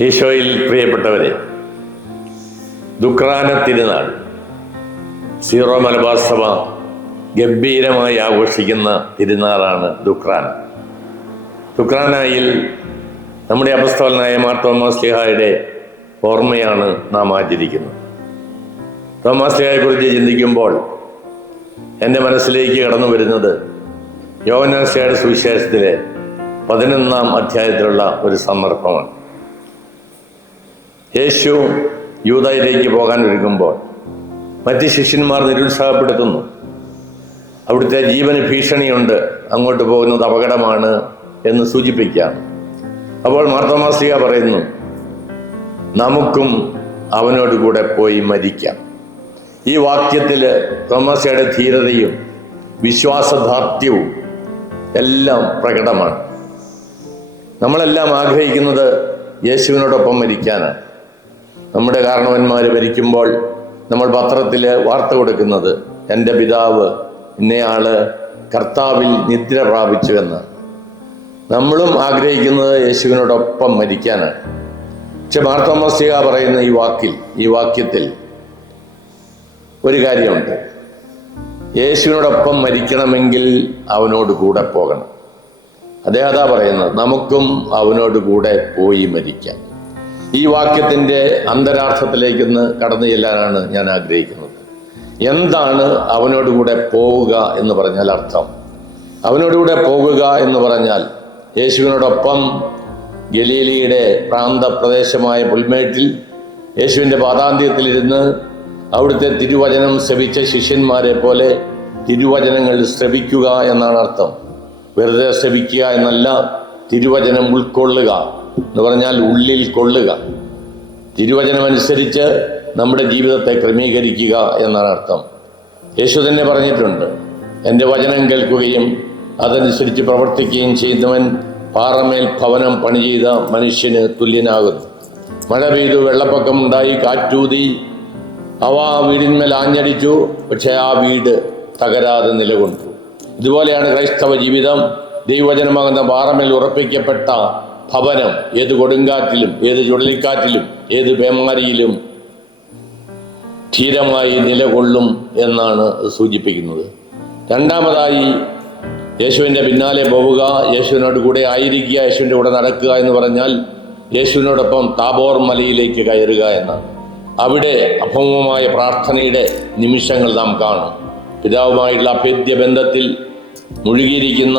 ഈശോയിൽ പ്രിയപ്പെട്ടവരെ, ദുക്രാന തിരുനാൾ സീറോ മലബാർ സഭ ഗംഭീരമായി ആഘോഷിക്കുന്ന തിരുനാളാണ് ദുക്രാന. ദുക്രാനയിൽ നമ്മുടെ അപ്പസ്തോലനായ മാർ തോമാസ് ശ്ലീഹായുടെ ഓർമ്മയാണ് നാം ആചരിക്കുന്നത്. തോമാസ് ശ്ലീഹായെക്കുറിച്ച് ചിന്തിക്കുമ്പോൾ എൻ്റെ മനസ്സിലേക്ക് കടന്നു വരുന്നത് യോഹന്നാൻ ശ്ലീഹായുടെ സുവിശേഷത്തിലെ 11-ാം അധ്യായത്തിലുള്ള ഒരു സന്ദർഭമാണ്. യേശു യൂദയിലേക്ക് പോകാൻ ഒരുങ്ങുമ്പോൾ മറ്റ് ശിഷ്യന്മാർ നിരുത്സാഹപ്പെടുത്തുന്നു. അവിടുത്തെ ജീവന് ഭീഷണിയുണ്ട്, അങ്ങോട്ട് പോകുന്നത് അപകടമാണ് എന്ന് സൂചിപ്പിക്കാം. അപ്പോൾ മാർ തോമാസ് ശ്ലീഹാ പറയുന്നു, നമുക്കും അവനോട് കൂടെ പോയി മരിക്കാം. ഈ വാക്യത്തിൽ തോമാസ് ശ്ലീഹായുടെ ധീരതയും വിശ്വാസദാർഢ്യവും എല്ലാം പ്രകടമാണ്. നമ്മളെല്ലാം ആഗ്രഹിക്കുന്നത് യേശുവിനോടൊപ്പം മരിക്കാനാണ്. നമ്മുടെ കാരണവന്മാർ മരിക്കുമ്പോൾ നമ്മൾ പത്രത്തിൽ വാർത്ത കൊടുക്കുന്നത് എൻ്റെ പിതാവ് ഇന്നയാള് കർത്താവിൽ നിദ്ര പ്രാപിച്ചു എന്ന്. നമ്മളും ആഗ്രഹിക്കുന്നത് യേശുവിനോടൊപ്പം മരിക്കാനാണ്. പക്ഷെ മാർ തോമാസ് ശ്ലീഹാ പറയുന്ന ഈ വാക്യത്തിൽ ഒരു കാര്യമുണ്ട്. യേശുവിനോടൊപ്പം മരിക്കണമെങ്കിൽ അവനോട് കൂടെ പോകണം. അദ്ദേഹം അതാ പറയുന്നത്, നമുക്കും അവനോട് കൂടെ പോയി മരിക്കാം. ഈ വാക്യത്തിൻ്റെ അന്തരാർത്ഥത്തിലേക്കൊന്ന് കടന്നു ചെല്ലാനാണ് ഞാൻ ആഗ്രഹിക്കുന്നത്. എന്താണ് അവനോടുകൂടെ പോവുക എന്ന് പറഞ്ഞാൽ അർത്ഥം? അവനോടുകൂടെ പോകുക എന്ന് പറഞ്ഞാൽ യേശുവിനോടൊപ്പം ഗലീലിയുടെ പ്രാന്തപ്രദേശമായ പുൽമേട്ടിൽ യേശുവിൻ്റെ പാദാന്ത്യത്തിലിരുന്ന് അവിടുത്തെ തിരുവചനം ശ്രവിച്ച ശിഷ്യന്മാരെ പോലെ തിരുവചനങ്ങൾ ശ്രവിക്കുക എന്നാണ് അർത്ഥം. വെറുതെ ശ്രവിക്കുക എന്നല്ല, തിരുവചനം ഉൾക്കൊള്ളുക എന്ന് പറഞ്ഞാൽ ഉള്ളിൽ കൊള്ളുക. തിരുവചനമനുസരിച്ച് നമ്മുടെ ജീവിതത്തെ ക്രമീകരിക്കുക എന്നാണ് അർത്ഥം. യേശു തന്നെ പറഞ്ഞിട്ടുണ്ട്, എൻ്റെ വചനം കേൾക്കുകയും അതനുസരിച്ച് പ്രവർത്തിക്കുകയും ചെയ്യുന്നവൻ പാറമേൽ ഭവനം പണി ചെയ്ത മനുഷ്യന് തുല്യനാകുന്നു. മഴ പെയ്തു, വെള്ളപ്പൊക്കമുണ്ടായി, കാറ്റൂതി, അവ ആ വീടിന്മേൽ ആഞ്ഞടിച്ചു, പക്ഷെ ആ വീട് തകരാതെ നിലകൊണ്ടു. ഇതുപോലെയാണ് ക്രൈസ്തവ ജീവിതം. ദൈവവചനമാകുന്ന പാറമേൽ ഉറപ്പിക്കപ്പെട്ട ഭവനം ഏത് കൊടുങ്കാറ്റിലും ഏത് ചുഴലിക്കാറ്റിലും ഏത് പേമാരിയിലും ധീരമായി നിലകൊള്ളും എന്നാണ് സൂചിപ്പിക്കുന്നത്. രണ്ടാമതായി, യേശുവിൻ്റെ പിന്നാലെ പോവുക, യേശുവിനോട് കൂടെ ആയിരിക്കുക, യേശുവിൻ്റെ കൂടെ നടക്കുക എന്ന് പറഞ്ഞാൽ യേശുവിനോടൊപ്പം താബോർ മലയിലേക്ക് കയറുക എന്നാണ്. അവിടെ അഭൗമമായ പ്രാർത്ഥനയുടെ നിമിഷങ്ങൾ നാം കാണും. പിതാവുമായിട്ടുള്ള അഭേദ്യ ബന്ധത്തിൽ മുഴുകിയിരിക്കുന്ന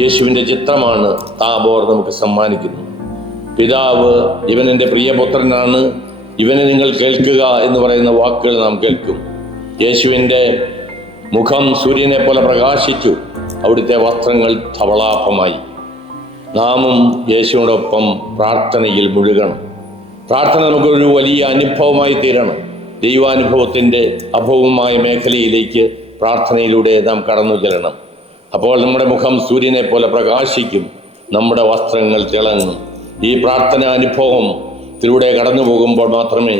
യേശുവിൻ്റെ ചിത്രമാണ് താബോർ നമുക്ക് സമ്മാനിക്കുന്നത്. പിതാവ് ഇവൻ എൻ്റെ പ്രിയപുത്രനാണ്, ഇവനെ നിങ്ങൾ കേൾക്കുക എന്ന് പറയുന്ന വാക്കുകൾ നാം കേൾക്കും. യേശുവിൻ്റെ മുഖം സൂര്യനെ പോലെ പ്രകാശിച്ചു, അവിടുത്തെ വസ്ത്രങ്ങൾ ധവളാഭമായി. നാമും യേശുവിനോടൊപ്പം പ്രാർത്ഥനയിൽ മുഴുകണം. പ്രാർത്ഥന നമുക്കൊരു വലിയ അനുഭവമായി തീരണം. ദൈവാനുഭവത്തിൻ്റെ അഭൗമമായ മേഖലയിലേക്ക് പ്രാർത്ഥനയിലൂടെ നാം കടന്നു ചെല്ലണം. അപ്പോൾ നമ്മുടെ മുഖം സൂര്യനെ പോലെ പ്രകാശിക്കും, നമ്മുടെ വസ്ത്രങ്ങൾ തിളങ്ങും. ഈ പ്രാർത്ഥന അനുഭവത്തിലൂടെ കടന്നു പോകുമ്പോൾ മാത്രമേ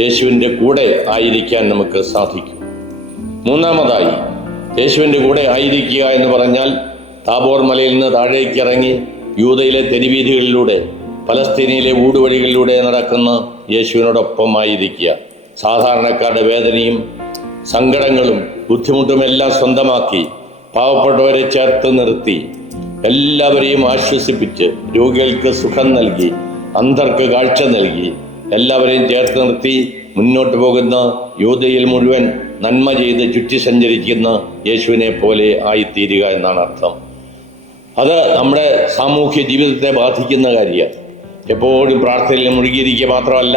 യേശുവിൻ്റെ കൂടെ ആയിരിക്കാൻ നമുക്ക് സാധിക്കൂ. മൂന്നാമതായി, യേശുവിൻ്റെ കൂടെ ആയിരിക്കുക എന്ന് പറഞ്ഞാൽ താബോർ മലയിൽ നിന്ന് താഴേക്ക് ഇറങ്ങി യൂദയിലെ തെരുവീഥികളിലൂടെ പലസ്തീനയിലെ ഊടുവഴികളിലൂടെ നടക്കുന്ന യേശുവിനോടൊപ്പം ആയിരിക്കുക. സാധാരണക്കാരുടെ വേദനയും സങ്കടങ്ങളും ബുദ്ധിമുട്ടുമെല്ലാം സ്വന്തമാക്കി പാവപ്പെട്ടവരെ ചേർത്ത് നിർത്തി എല്ലാവരെയും ആശ്വസിപ്പിച്ച് രോഗികൾക്ക് സുഖം നൽകി അന്ധർക്ക് കാഴ്ച നൽകി എല്ലാവരെയും ചേർത്ത് നിർത്തി മുന്നോട്ട് പോകുന്ന യൂദയിൽ മുഴുവൻ നന്മ ചെയ്ത് ചുറ്റി സഞ്ചരിക്കുന്ന യേശുവിനെ പോലെ ആയിത്തീരുക എന്നാണ് അർത്ഥം. അത് നമ്മുടെ സാമൂഹ്യ ജീവിതത്തെ ബാധിക്കുന്ന കാര്യമാണ്. എപ്പോഴും പ്രാർത്ഥനയിൽ മുഴുകിയിരിക്കുക മാത്രമല്ല,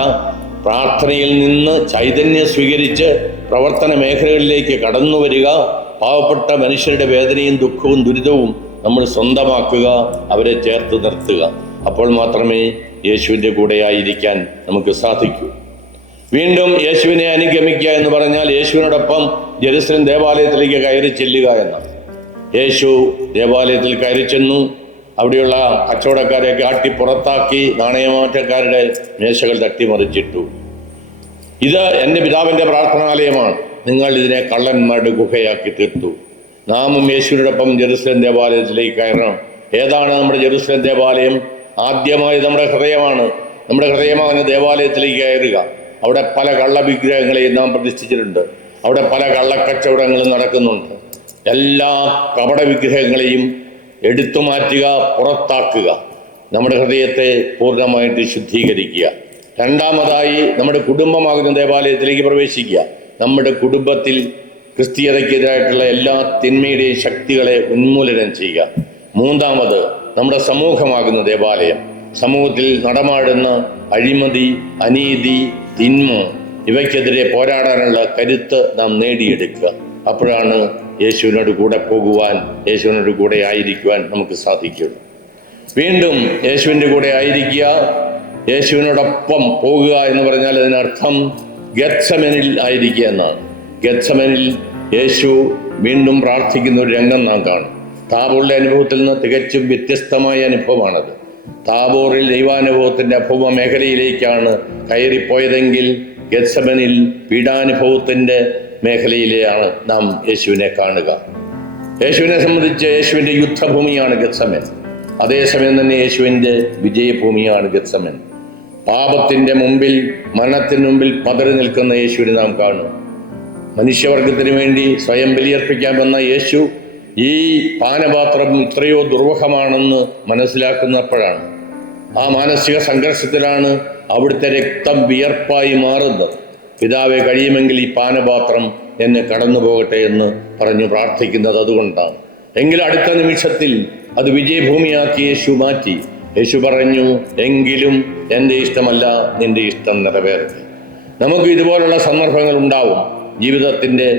പ്രാർത്ഥനയിൽ നിന്ന് ചൈതന്യം സ്വീകരിച്ച് പ്രവർത്തന മേഖലകളിലേക്ക് കടന്നു വരിക, പാവപ്പെട്ട മനുഷ്യരുടെ വേദനയും ദുഃഖവും ദുരിതവും നമ്മൾ സ്വന്തമാക്കുക, അവരെ ചേർത്ത് നിർത്തുക. അപ്പോൾ മാത്രമേ യേശുവിൻ്റെ കൂടെ ആയിരിക്കാൻ നമുക്ക് സാധിക്കൂ. വീണ്ടും യേശുവിനെ അനുഗമിക്കുക എന്ന് പറഞ്ഞാൽ യേശുവിനോടൊപ്പം ജെറുസലേം ദേവാലയത്തിലേക്ക് കയറി ചെല്ലുക എന്നാണ്. യേശു ദേവാലയത്തിൽ കയറി ചെന്നു, അവിടെയുള്ള കച്ചവടക്കാരെയൊക്കെ ആട്ടി പുറത്താക്കി നാണയമാറ്റക്കാരുടെ മേശകൾ തട്ടിമറിച്ചിട്ടു. ഇത് എൻ്റെ പിതാവിൻ്റെ പ്രാർത്ഥനാലയമാണ്, നിങ്ങൾ ഇതിനെ കള്ളന്മാരുടെ ഗുഹയാക്കി തീർത്തു. നാമും യേശുവിനോടൊപ്പം ജെറുസലേം ദേവാലയത്തിലേക്ക് കയറണം. ഏതാണ് നമ്മുടെ ജെറുസലേം ദേവാലയം? ആദ്യമായി നമ്മുടെ ഹൃദയമാണ്. നമ്മുടെ ഹൃദയമാകുന്ന ദേവാലയത്തിലേക്ക് കയറുക. അവിടെ പല കള്ളവിഗ്രഹങ്ങളെയും നാം പ്രതിഷ്ഠിച്ചിട്ടുണ്ട്. അവിടെ പല കള്ളക്കച്ചവടങ്ങളും നടക്കുന്നുണ്ട്. എല്ലാ കപട വിഗ്രഹങ്ങളെയും എടുത്തു മാറ്റുക, പുറത്താക്കുക. നമ്മുടെ ഹൃദയത്തെ പൂർണ്ണമായിട്ട് ശുദ്ധീകരിക്കുക. രണ്ടാമതായി നമ്മുടെ കുടുംബമാകുന്ന ദേവാലയത്തിലേക്ക് പ്രവേശിക്കുക. നമ്മുടെ കുടുംബത്തിൽ ക്രിസ്തീയതയ്ക്കെതിരായിട്ടുള്ള എല്ലാ തിന്മയുടെയും ശക്തികളെ ഉന്മൂലനം ചെയ്യുക. മൂന്നാമത് നമ്മുടെ സമൂഹമാകുന്ന ദേവാലയം. സമൂഹത്തിൽ നടമാടുന്ന അഴിമതി, അനീതി, തിന്മ ഇവയ്ക്കെതിരെ പോരാടാനുള്ള കരുത്ത് നാം നേടിയെടുക്കുക. അപ്പോഴാണ് യേശുവിനോട് കൂടെ പോകുവാൻ, യേശുവിനോട് കൂടെ ആയിരിക്കുവാൻ നമുക്ക് സാധിക്കുള്ളൂ. വീണ്ടും യേശുവിൻ്റെ കൂടെ ആയിരിക്കുക, യേശുവിനോടൊപ്പം പോകുക എന്ന് പറഞ്ഞാൽ അതിനർത്ഥം ഗെത്സമനിൽ ആയിരിക്കുക എന്നാണ്. ഗെത്സമനിൽ യേശു വീണ്ടും പ്രാർത്ഥിക്കുന്ന ഒരു രംഗം നാം കാണും. താബോറിലെ അനുഭവത്തിൽ നിന്ന് തികച്ചും വ്യത്യസ്തമായ അനുഭവമാണത്. താബോറിൽ ദൈവാനുഭവത്തിൻ്റെ അഭൂമ മേഖലയിലേക്കാണ് കയറിപ്പോയതെങ്കിൽ ഗെത്സമനിൽ പീഡാനുഭവത്തിൻ്റെ മേഖലയിലെയാണ് നാം യേശുവിനെ കാണുക. യേശുവിനെ സംബന്ധിച്ച് യേശുവിൻ്റെ യുദ്ധഭൂമിയാണ് ഗെത്സമൻ. അതേസമയം തന്നെ യേശുവിൻ്റെ വിജയഭൂമിയാണ് ഗെത്സമൻ. പാപത്തിൻ്റെ മുമ്പിൽ, മരണത്തിന് മുമ്പിൽ പതറി നിൽക്കുന്ന യേശുവിനെ നാം കാണും. മനുഷ്യവർഗത്തിന് വേണ്ടി സ്വയം ബലിയർപ്പിക്കാൻ വന്ന യേശു ഈ പാനപാത്രം ഇത്രയോ ദുർവഹമാണെന്ന് മനസ്സിലാക്കുന്നപ്പോഴാണ്, ആ മാനസിക സംഘർഷത്തിലാണ് അവിടുത്തെ രക്തം വിയർപ്പായി മാറുന്നത്. പിതാവെ, കഴിയുമെങ്കിൽ ഈ പാനപാത്രം എന്നെ കടന്നു പോകട്ടെ എന്ന് പറഞ്ഞു പ്രാർത്ഥിക്കുന്നത് അതുകൊണ്ടാണ്. എങ്കിലും അടുത്ത നിമിഷത്തിൽ അത് വിജയഭൂമിയാക്കി യേശു മാറ്റി. യേശു പറഞ്ഞു, എങ്കിലും എൻ്റെ ഇഷ്ടമല്ല, നിന്റെ ഇഷ്ടം നിറവേറട്ടെ. നമുക്ക് ഇതുപോലുള്ള സന്ദർഭങ്ങൾ ഉണ്ടാവും. ജീവിതത്തിൻ്റെ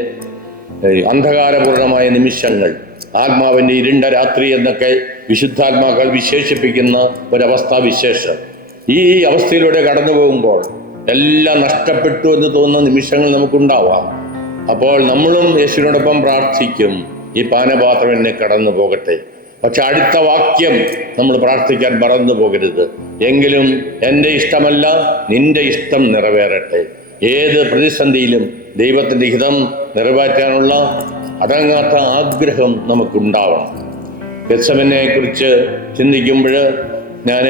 അന്ധകാരപൂർണമായ നിമിഷങ്ങൾ, ആത്മാവിൻ്റെ ഇരുണ്ട രാത്രി എന്നൊക്കെ വിശുദ്ധാത്മാക്കൾ വിശേഷിപ്പിക്കുന്ന ഒരവസ്ഥാവിശേഷം. ഈ അവസ്ഥയിലൂടെ കടന്നു പോകുമ്പോൾ എല്ലാം നഷ്ടപ്പെട്ടു എന്ന് തോന്നുന്ന നിമിഷങ്ങൾ നമുക്കുണ്ടാവാം. അപ്പോൾ നമ്മളും യേശുവിനോടൊപ്പം പ്രാർത്ഥിക്കും, ഈ പാനപാത്രം എന്നെ കടന്നു പോകട്ടെ. പക്ഷെ അടുത്ത വാക്യം നമ്മൾ പ്രാർത്ഥിക്കാൻ മറന്നു പോകരുത്, എങ്കിലും എൻ്റെ ഇഷ്ടമല്ല, നിന്റെ ഇഷ്ടം നിറവേറട്ടെ. ഏത് പ്രതിസന്ധിയിലും ദൈവത്തിൻ്റെ ഹിതം നിറവേറ്റാനുള്ള അടങ്ങാത്ത ആഗ്രഹം നമുക്കുണ്ടാവണം. ഗെത്സമനെ കുറിച്ച് ചിന്തിക്കുമ്പോൾ ഞാൻ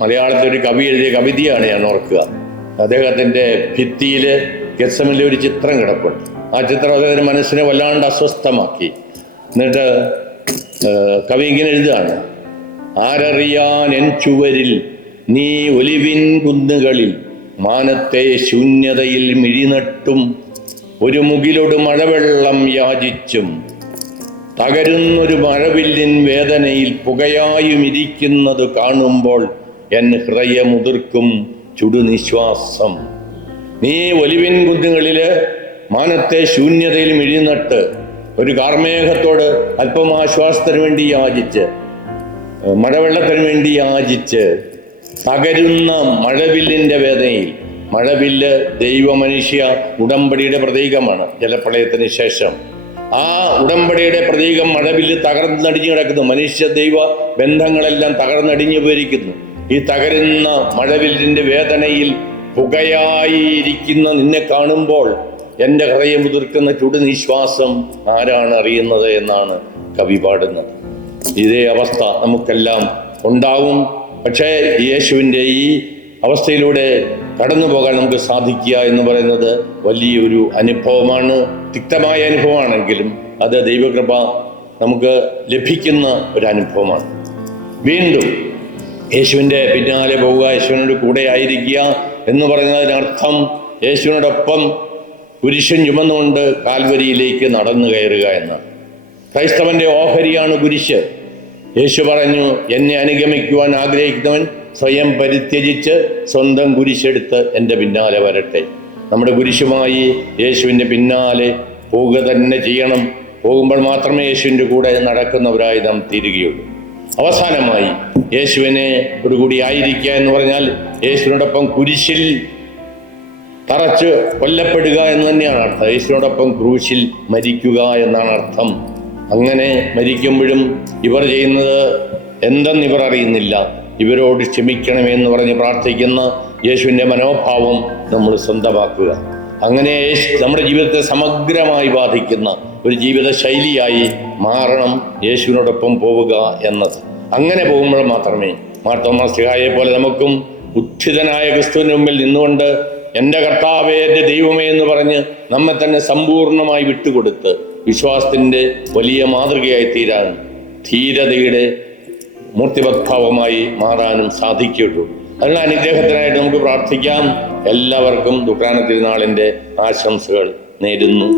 മലയാളത്തിൽ ഒരു കവി എഴുതിയ കവിതയാണ് ഞാൻ ഓർക്കുക. അദ്ദേഹത്തിൻ്റെ ഭിത്തിയിൽ ഗെത്സമനിലെ ഒരു ചിത്രം കിടപ്പുണ്ട്. ആ ചിത്രം അദ്ദേഹത്തിൻ്റെ മനസ്സിനെ വല്ലാണ്ട് അസ്വസ്ഥമാക്കി. എന്നിട്ട് കവി ഇങ്ങനെ എഴുതുകയാണ്, ആരറിയാൻ എൻ ചുവരിൽ നീ ഒലിവിൻ കുന്നുകളിൽ മാനത്തെ ശൂന്യതയിൽ മിഴിനട്ടും ഒരു മുകിലൊട് മഴവെള്ളം യാചിച്ചും തകരുന്നൊരു മഴവില്ലിൻ വേദനയിൽ പുകയായും ഇരിക്കുന്നത് കാണുമ്പോൾ എൻ ഹൃദയമുതിർക്കും ചുടുനിശ്വാസം. നീ ഒലിവിൻ കുന്നുകളില് മാനത്തെ ശൂന്യതയിൽ മിഴിനട്ട് ഒരു കാർമേഘത്തോട് അല്പം ആശ്വാസത്തിന് വേണ്ടി യാചിച്ച്, മഴവെള്ളത്തിന് വേണ്ടി യാചിച്ച് തകരുന്ന മഴവില്ലിൻ്റെ വേദനയിൽ. മഴവില്ല് ദൈവമനുഷ്യ ഉടമ്പടിയുടെ പ്രതീകമാണ്. ജലപ്രളയത്തിന് ശേഷം ആ ഉടമ്പടിയുടെ പ്രതീകം മഴവില്ല് തകർന്നടിഞ്ഞു കിടക്കുന്നു. മനുഷ്യ ദൈവ ബന്ധങ്ങളെല്ലാം തകർന്നടിഞ്ഞു പോയിരിക്കുന്നു. ഈ തകരുന്ന മഴവില്ലിൻ്റെ വേദനയിൽ പുകയായിരിക്കുന്ന നിന്നെ കാണുമ്പോൾ എൻ്റെ ഹൃദയം ഉതിർക്കുന്ന ചുടുനിശ്വാസം ആരാണ് അറിയുന്നത് എന്നാണ് കവി പാടുന്നത്. ഇതേ അവസ്ഥ നമുക്കെല്ലാം ഉണ്ടാവും. പക്ഷേ യേശുവിൻ്റെ ഈ അവസ്ഥയിലൂടെ കടന്നു പോകാൻ നമുക്ക് സാധിക്കുക എന്ന് പറയുന്നത് വലിയൊരു അനുഭവമാണ്. തിക്തമായ അനുഭവമാണെങ്കിലും അത് ദൈവകൃപ നമുക്ക് ലഭിക്കുന്ന ഒരു അനുഭവമാണ്. വീണ്ടും യേശുവിൻ്റെ പിന്നാലെ പോവുക, യേശുവിനോട് കൂടെ ആയിരിക്കുക എന്ന് പറയുന്നതിനർത്ഥം യേശുവിനോടൊപ്പം കുരിശൻ ചുമന്നുകൊണ്ട് കാൽവരിയിലേക്ക് നടന്നു കയറുക എന്നാണ്. ക്രൈസ്തവന്റെ ഓഹരിയാണ് കുരിശ്. യേശു പറഞ്ഞു, എന്നെ അനുഗമിക്കുവാൻ ആഗ്രഹിക്കുന്നവൻ സ്വയം പരിത്യജിച്ച് സ്വന്തം കുരിശെടുത്ത് എൻ്റെ പിന്നാലെ വരട്ടെ. നമ്മുടെ കുരിശുമായി യേശുവിൻ്റെ പിന്നാലെ പോവുക തന്നെ ചെയ്യണം. പോകുമ്പോൾ മാത്രമേ യേശുവിൻ്റെ കൂടെ നടക്കുന്നവരായി നാം തീരുകയുള്ളൂ. അവസാനമായി യേശുവിനെ കൂടി ആയിരിക്കുക എന്ന് പറഞ്ഞാൽ യേശുവിനോടൊപ്പം കുരിശിൽ തറച്ച് കൊല്ലപ്പെടുക എന്ന് തന്നെയാണ് അർത്ഥം. യേശുവിനോടൊപ്പം ക്രൂശിൽ മരിക്കുക എന്നാണ് അർത്ഥം. അങ്ങനെ മരിക്കുമ്പോഴും ഇവർ ചെയ്യുന്നത് എന്തെന്ന് ഇവർ അറിയുന്നില്ല, ഇവരോട് ക്ഷമിക്കണമെന്ന് പറഞ്ഞ് പ്രാർത്ഥിക്കുന്ന യേശുവിൻ്റെ മനോഭാവം നമ്മൾ സ്വന്തമാക്കുക. അങ്ങനെ നമ്മുടെ ജീവിതത്തെ സമഗ്രമായി ബാധിക്കുന്ന ഒരു ജീവിത ശൈലിയായി മാറണം യേശുവിനോടൊപ്പം പോവുക എന്നത്. അങ്ങനെ പോകുമ്പോൾ മാത്രമേ മാർത്തോമാ ശ്ലീഹായെ പോലെ നമുക്കും ഉത്ഥിതനായ ക്രിസ്തുവിന് മുമ്പിൽ നിന്നുകൊണ്ട് എൻ്റെ കർത്താവേ, എൻ്റെ ദൈവമേ എന്ന് പറഞ്ഞ് നമ്മെ തന്നെ സമ്പൂർണ്ണമായി വിട്ടുകൊടുത്ത് വിശ്വാസത്തിൻ്റെ വലിയ മാതൃകയായി തീരാൻ, ധീരതയുടെ മൂർത്തിവദ്ഭാവമായി മാറാനും സാധിക്കുകയുള്ളൂ. അതിനുള്ള അനുഗ്രഹത്തിനായിട്ട് നമുക്ക് പ്രാർത്ഥിക്കാം. എല്ലാവർക്കും ദുഃഖാന തിരുനാളിൻ്റെ ആശംസകൾ നേരുന്നു.